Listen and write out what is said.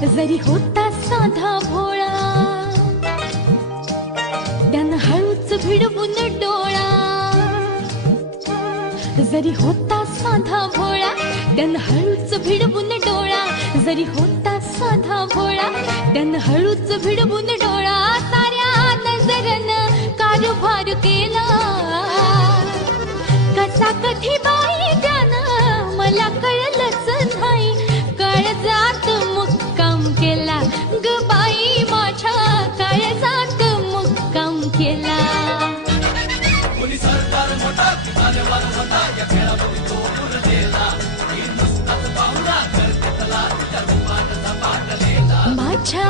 जरी होता साधा भोळा, त्यानं हळूच भिडवून डोळा. जरी होता साधा भोळा, त्यानं हळूच भिडवून डोळा. जरी होता साधा भोळा, त्यानं हळूच भिडवून डोळा. साऱ्या नजरनं कारभार केला, कसा कधी बाई त्यानं मला कळलंच नाही. काळजात मुक्काम केला ग बाई, माझ्या काळजात मुक्काम केला. सरकार मोठा चालवार होता, या खेळामध्ये तो उरलेला. नुसताच पाहुणा करते तला, त्या रूपानं झपाटलेला. माझ्या